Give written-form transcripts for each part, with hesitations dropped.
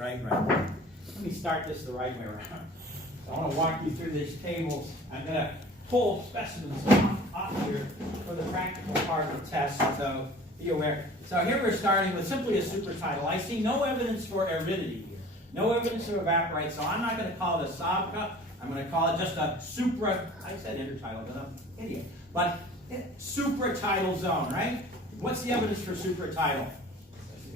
right. Let me start this the right way around. So I want to walk you through these tables. I'm going to pull specimens off here for the practical part of the test, so be aware. So here we're starting with simply a supertidal. I see no evidence for aridity here. No evidence to evaporate, so I'm not going to call it a Sabka. I'm going to call it just a I said intertidal, but I'm an idiot. But supratidal zone, right? What's the evidence for supratidal?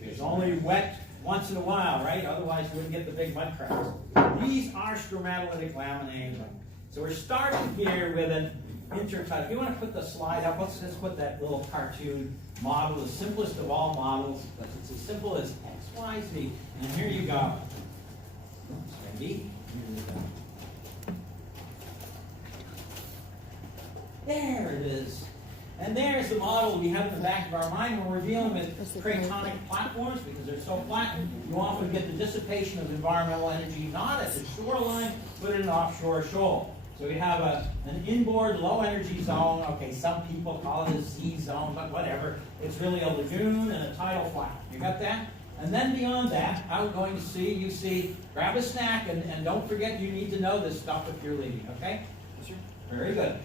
It's only wet once in a while, right? Otherwise, we wouldn't get the big mud cracks. These are stromatolitic laminae. So we're starting here with an intertidal. If you want to put the slide up, let's just put that little cartoon model, the simplest of all models, but it's as simple as X, Y, Z. And here you go. Ready? There it is. And there's the model we have in the back of our mind when we're dealing with cratonic platforms, because they're so flat. You often get the dissipation of environmental energy not at the shoreline, but in an offshore shoal. So we have an inboard low energy zone. Okay, some people call it a Z zone, but whatever. It's really a lagoon and a tidal flat. You got that? And then beyond that, outgoing to sea, you see, grab a snack, and don't forget you need to know this stuff if you're leaving, okay? Very good.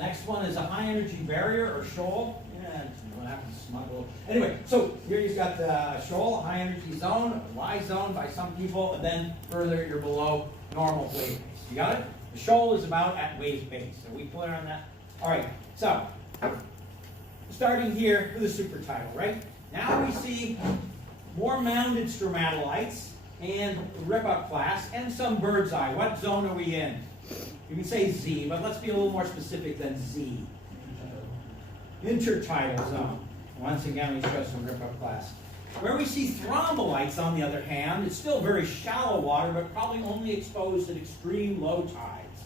Next one is a high energy barrier or shoal. Yeah, what happens to smuggle. Anyway, so here you've got the shoal, high energy zone, Y zone by some people, and then further you're below normal wave base. You got it? The shoal is about at wave base. Are we clear on that? All right, so starting here with the supertidal, right? Now we see more mounded stromatolites and rip-up class and some bird's eye. What zone are we in? You can say Z, but let's be a little more specific than Z. Intertidal zone. Once again, we show some rip-up class. Where we see thrombolites, on the other hand, it's still very shallow water, but probably only exposed at extreme low tides,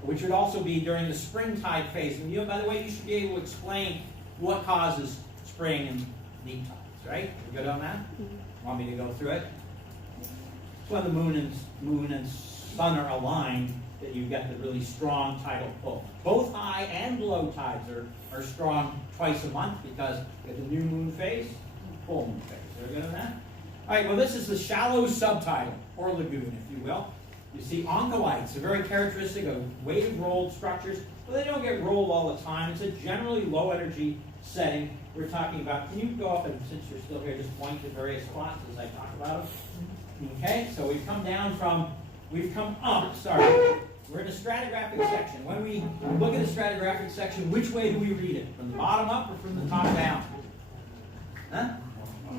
which would also be during the spring tide phase. And you, by the way, you should be able to explain what causes spring and neap tides, right? You good on that? Want me to go through it? It's when the moon and sun are aligned that you get the really strong tidal pull. Both high and low tides are strong twice a month because you get the new moon phase, full moon phase. Are we good on that? All right, well, this is the shallow subtidal, or lagoon, if you will. You see oncolites are very characteristic of wave-rolled structures, but they don't get rolled all the time. It's a generally low energy setting we're talking about. Can you go up and, since you're still here, just point to various spots as I talk about them? Okay, so we've come up, we're in a stratigraphic section. When we look at a stratigraphic section, which way do we read it? From the bottom up or from the top down? Huh?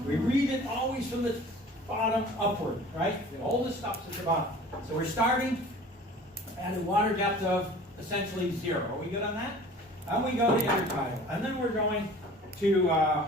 We read it always from the bottom upward, right? The oldest stops at the bottom. So we're starting at a water depth of essentially 0. Are we good on that? And we go to intertidal. And then we're going to